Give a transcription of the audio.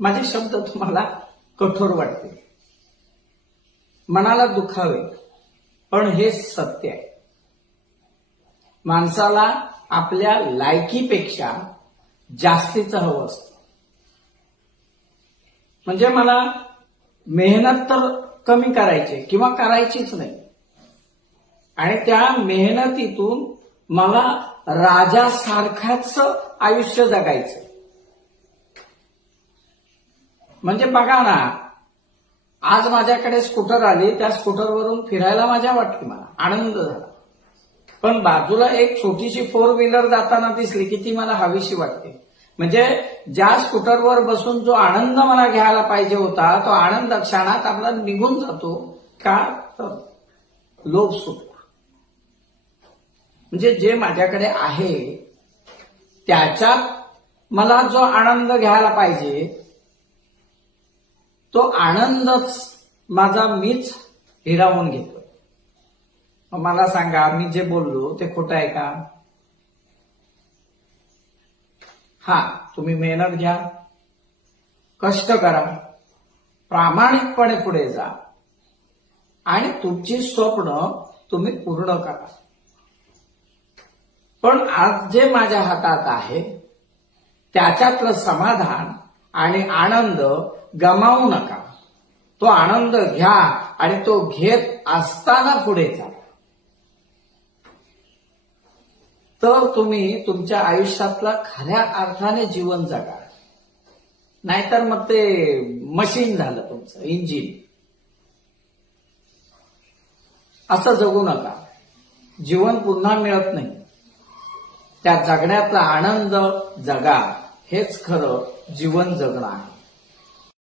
माझे शब्द तुम्हाला कठोर वाटते, मनाला दुखावे, पण हे सत्य आहे. माणसाला आपल्या लायकीपेक्षा जास्तीचं हवं असतं. म्हणजे मला मेहनत तर कमी करायची किंवा करायचीच नाही, आणि त्या मेहनतीतून मला राजासारखाच आयुष्य जगायचं. म्हणजे बघा ना, आज माझ्याकडे स्कूटर आली, त्या स्कूटरवरून फिरायला मजा वाटली, मला आनंद झाला. पण बाजूला एक छोटीशी 4 व्हीलर जाताना दिसली की ती मला हवीशी वाटते. म्हणजे ज्या स्कूटरवर बसून जो आनंद मला घ्यायला पाहिजे होता, तो आनंद क्षणात आपला निघून जातो. का? तर लोभ सुटला. म्हणजे जे माझ्याकडे आहे त्याच्यात मला जो आनंद घ्यायला पाहिजे, तो आनंदच माझा मीच हिरावून घेतोय. मला सांगा, मी जे बोललो ते खोटं आहे का? हा, तुम्ही मेहनत घ्या, कष्ट करा, प्रामाणिकपणे पुढे जा आणि तुमची स्वप्न तुम्ही पूर्ण करा. पण आज जे माझ्या हातात आहे त्याच्यातलं समाधान आणि आनंद गमावू नका. तो आनंद घ्या आणि तो घेत असताना पुढे जा. तर तुम्ही तुमच्या आयुष्यातला खऱ्या अर्थाने जीवन जगा. नाहीतर मग ते मशीन झालं तुमचं, इंजिन. असं जगू नका. जीवन पुन्हा मिळत नाही. त्या जगण्यातला आनंद जगा. हेच खरं जीवन जगणं आहे.